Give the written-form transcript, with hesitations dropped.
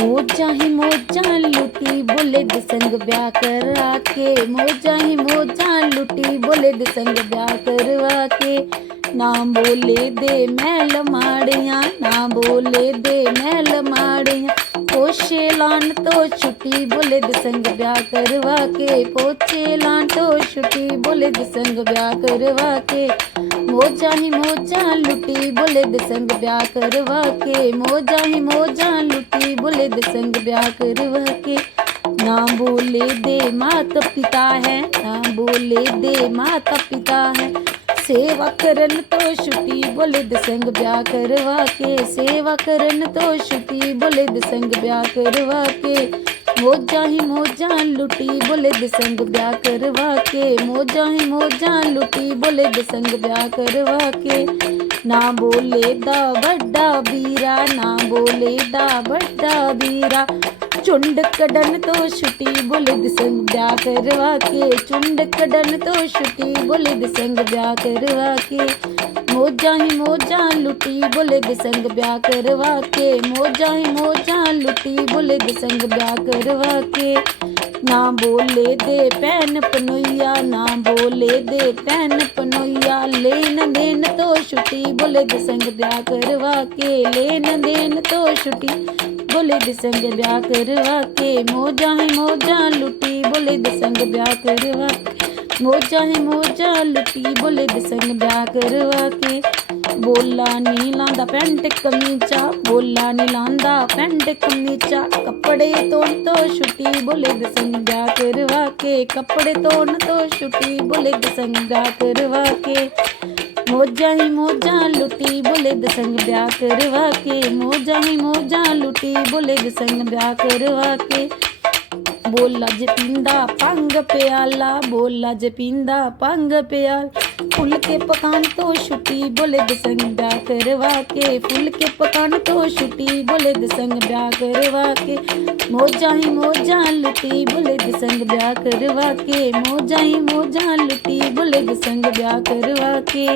मौजा ही मौजा लुटी बोले दसंग ब्याह करा के, मौजा ही मौजा लुटी बोले दसंग ब्याह करवा के। ना बोले दे मैल माड़ियाँ, ना बोले दे मैल माड़ियाँ, पोछे लान तो छुट्टी बोले दसंग ब्याह करवा के, पोछे लान तो छुट्टी बोले दसंग ब्याह करवा के। मौजा ही मौजा लुटी बोले दसंग ब्याह करवा के, मौजा ही मौजा लुटी बोले दसंग ब्याह करवा के। ना बोले दे माता पिता है, ना बोले दे माता पिता है, सेवा करन तो छुट्टी बोले दसंग ब्याह करवा के, सेवा करन तो छुट्टी बोले दसंग ब्याह करवा के। मौजा ही मौजा लुटी बोले दसंग ब्याह करवा के, मौजा ही मौजा लुटी बोले दसंग ब्याह करवा के। ना बोले दा बड़ा बीरा, ना बोले दा बड़ा बीरा, चुंड कड़न तो छुट्टी बोले दसंग ब्याह करवा के, चुंड कड़न तो छुट्टी बोले दसंग ब्याह करवा के। मौजा ही मौजा लुटी बोले दसंग ब्याह करवा के, मौजा ही मौजा लुटी बोले दसंग ब्याह करवा के। ना बोले दे पैन पनोइया, ना बोले दे पैन पनोइया, लेन देन तो छुट्टी बोले दसंग ब्याह करवा के, लेन देन तो छुट्टी बोले दसंग ब्याह करवा के। मौजा ही मौजा लुटी बोले दसंग ब्याह करवा के, मौजा ही मौजा लुटी बोले दसंग ब्याह करवा के। बोला नी लांदा पैंट कमीचा, बोला नी लांदा पैंट कमीचा, कपड़े तोन तो छुट्टी बोले दसंग ब्याह करवा के, कपड़े तोन तो छुट्टी बोले दसंग ब्याह करवा के। मौजा ही मौजा लुटी बोले दसंग ब्याह करवा के, मौजा ही मौजा लुटी बोले दसंग ब्याह करवा के। बोला जे पींदा पंग प्याला, बोला जे पींदा पंग प्याल, फुल के पकान तो छुट्टी बोले दसंग ब्याह करवा के, फुल के पकान तो छुट्टी बोले दसंग ब्याह करवा के। मौजा ही मौजा लुटी बोले दसंग ब्याह करवा के, मौजा ही मौजा लुटी बोले दसंग ब्याह करवा के।